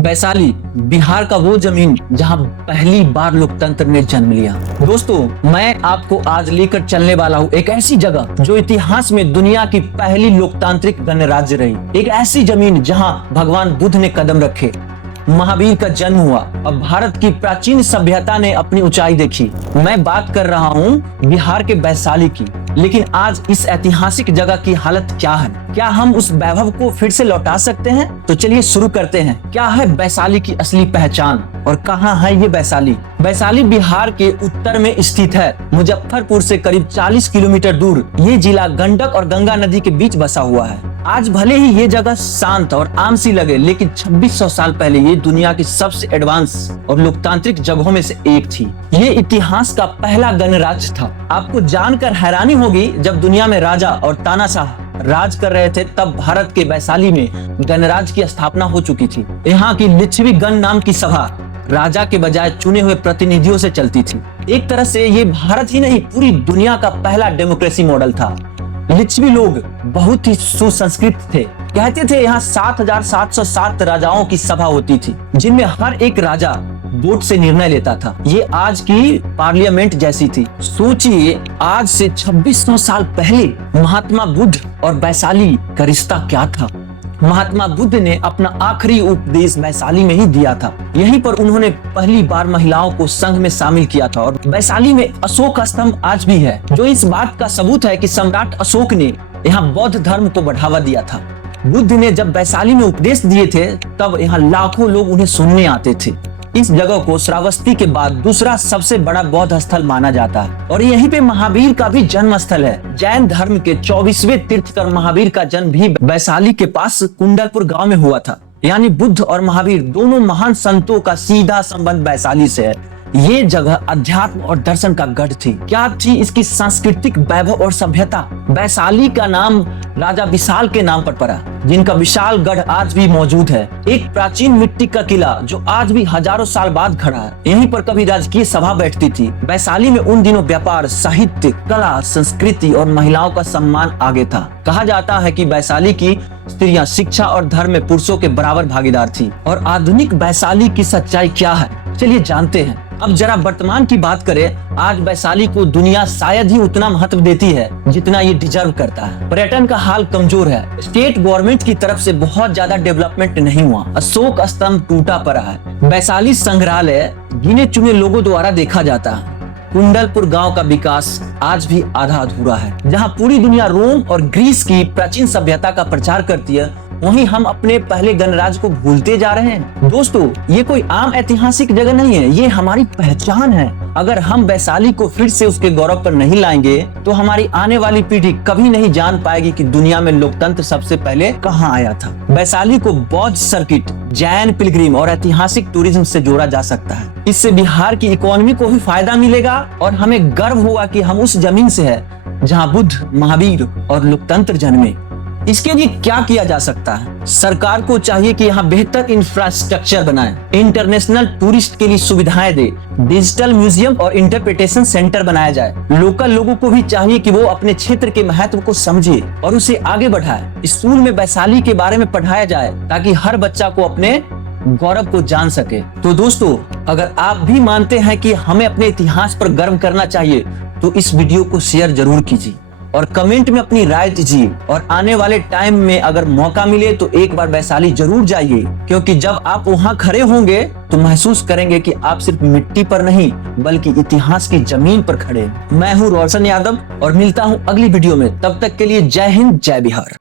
वैशाली बिहार का वो जमीन जहां पहली बार लोकतंत्र ने जन्म लिया। दोस्तों, मैं आपको आज लेकर चलने वाला हूं एक ऐसी जगह जो इतिहास में दुनिया की पहली लोकतांत्रिक गणराज्य रही। एक ऐसी जमीन जहां भगवान बुद्ध ने कदम रखे, महावीर का जन्म हुआ और भारत की प्राचीन सभ्यता ने अपनी ऊंचाई देखी। मैं बात कर रहा हूं बिहार के वैशाली की। लेकिन आज इस ऐतिहासिक जगह की हालत क्या है? क्या हम उस वैभव को फिर से लौटा सकते हैं? तो चलिए शुरू करते हैं। क्या है वैशाली की असली पहचान और कहां है ये वैशाली? वैशाली बिहार के उत्तर में स्थित है। मुजफ्फरपुर से करीब 40 किलोमीटर दूर ये जिला गंडक और गंगा नदी के बीच बसा हुआ है। आज भले ही ये जगह शांत और आम सी लगे, लेकिन 2600 साल पहले ये दुनिया की सबसे एडवांस और लोकतांत्रिक जगहों में से एक थी। ये इतिहास का पहला गणराज्य था। आपको जानकर हैरानी होगी, जब दुनिया में राजा और तानाशाह राज कर रहे थे, तब भारत के वैशाली में गणराज्य की स्थापना हो चुकी थी। यहाँ की लिच्छवी गण नाम की सभा राजा के बजाय चुने हुए प्रतिनिधियों से चलती थी। एक तरह से ये भारत ही नहीं, पूरी दुनिया का पहला डेमोक्रेसी मॉडल था। लिच्छवी लोग बहुत ही सुसंस्कृत थे। कहते थे यहाँ 7707 राजाओं की सभा होती थी, जिनमें हर एक राजा वोट से निर्णय लेता था। ये आज की पार्लियामेंट जैसी थी। सोचिए, आज से 2600 साल पहले महात्मा बुद्ध और वैशाली का रिश्ता क्या था। महात्मा बुद्ध ने अपना आखिरी उपदेश वैशाली में ही दिया था। यहीं पर उन्होंने पहली बार महिलाओं को संघ में शामिल किया था। और वैशाली में अशोक स्तंभ आज भी है, जो इस बात का सबूत है कि सम्राट अशोक ने यहाँ बौद्ध धर्म को बढ़ावा दिया था। बुद्ध ने जब वैशाली में उपदेश दिए थे, तब यहाँ लाखों लोग उन्हें सुनने आते थे। इस जगह को श्रावस्ती के बाद दूसरा सबसे बड़ा बौद्ध स्थल माना जाता है और यहीं पे महावीर का भी जन्म स्थल है। जैन धर्म के 24वें तीर्थकर महावीर का जन्म भी वैशाली के पास कुंडलपुर गांव में हुआ था। यानी बुद्ध और महावीर दोनों महान संतों का सीधा संबंध वैशाली से है। ये जगह अध्यात्म और दर्शन का गढ़ थी। क्या थी इसकी सांस्कृतिक वैभव और सभ्यता? वैशाली का नाम राजा विशाल के नाम पर पड़ा, जिनका विशाल गढ़ आज भी मौजूद है। एक प्राचीन मिट्टी का किला जो आज भी हजारों साल बाद खड़ा है। यहीं पर कभी राजकीय सभा बैठती थी। वैशाली में उन दिनों व्यापार, साहित्य, कला, संस्कृति और महिलाओं का सम्मान आगे था। कहा जाता है कि वैशाली की स्त्रियां शिक्षा और धर्म में पुरुषों के बराबर भागीदार थी। और आधुनिक वैशाली की सच्चाई क्या है, चलिए जानते हैं। अब जरा वर्तमान की बात करें। आज वैशाली को दुनिया शायद ही उतना महत्व देती है जितना ये डिजर्व करता है। पर्यटन का हाल कमजोर है। स्टेट गवर्नमेंट की तरफ से बहुत ज्यादा डेवलपमेंट नहीं हुआ। अशोक स्तंभ टूटा पड़ा है। वैशाली संग्रहालय गिने चुने लोगों द्वारा देखा जाता है। कुंडलपुर गांव का विकास आज भी आधा अधूरा है। जहां पूरी दुनिया रोम और ग्रीस की प्राचीन सभ्यता का प्रचार करती है, वहीं हम अपने पहले गणराज्य को भूलते जा रहे हैं। दोस्तों, ये कोई आम ऐतिहासिक जगह नहीं है, ये हमारी पहचान है। अगर हम वैशाली को फिर से उसके गौरव पर नहीं लाएंगे, तो हमारी आने वाली पीढ़ी कभी नहीं जान पाएगी कि दुनिया में लोकतंत्र सबसे पहले कहाँ आया था। वैशाली को बौद्ध सर्किट, जैन पिलग्रिम और ऐतिहासिक टूरिज्म से जोड़ा जा सकता है। इससे बिहार की इकोनॉमी को भी फायदा मिलेगा और हमें गर्व होगा कि हम उस जमीन से है जहाँ बुद्ध, महावीर और लोकतंत्र जन्मे। इसके लिए क्या किया जा सकता है? सरकार को चाहिए कि यहाँ बेहतर इंफ्रास्ट्रक्चर बनाए, इंटरनेशनल टूरिस्ट के लिए सुविधाएं दे, डिजिटल म्यूजियम और इंटरप्रिटेशन सेंटर बनाया जाए। लोकल लोगों को भी चाहिए कि वो अपने क्षेत्र के महत्व को समझे और उसे आगे बढ़ाए। स्कूल में वैशाली के बारे में पढ़ाया जाए ताकि हर बच्चा को अपने गौरव को जान सके। तो दोस्तों, अगर आप भी मानते हैं कि हमें अपने इतिहास पर गर्व करना चाहिए, तो इस वीडियो को शेयर जरूर कीजिए और कमेंट में अपनी राय दीजिए। और आने वाले टाइम में अगर मौका मिले तो एक बार वैशाली जरूर जाइए, क्योंकि जब आप वहां खड़े होंगे तो महसूस करेंगे कि आप सिर्फ मिट्टी पर नहीं बल्कि इतिहास की जमीन पर खड़े। मैं हूं रोशन यादव और मिलता हूं अगली वीडियो में। तब तक के लिए जय हिंद, जय बिहार।